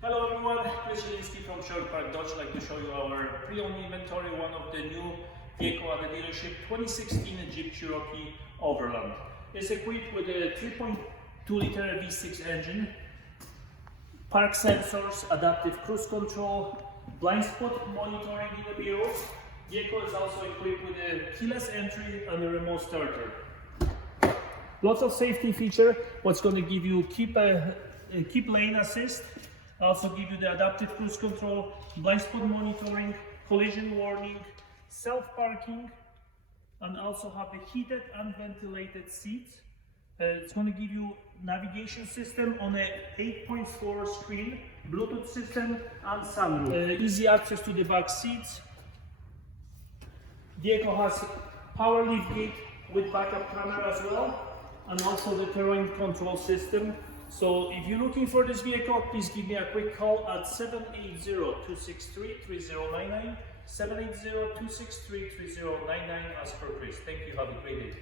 Hello everyone, Christianski from Sherwood Park Dodge. I'd like to show you our pre-owned inventory, one of the new vehicle at the dealership, 2016 Jeep Cherokee Overland. It's equipped with a 3.2 liter V6 engine, park sensors, adaptive cruise control, blind spot monitoring in the mirror. Vehicle is also equipped with a keyless entry and a remote starter. Lots of safety feature. What's going to give you keep lane assist. Also give you the adaptive cruise control, blind spot monitoring, collision warning, self-parking, and also have the heated and ventilated seats. It's going to give you navigation system on a 8.4 screen, Bluetooth system and sunroof. Easy access to the back seats. Vehicle has power lift gate with backup camera as well, and also the terrain control system. So if you're looking for this vehicle, please give me a quick call at 780-263-3099, 780-263-3099 as per Chris. Thank you, have a great day.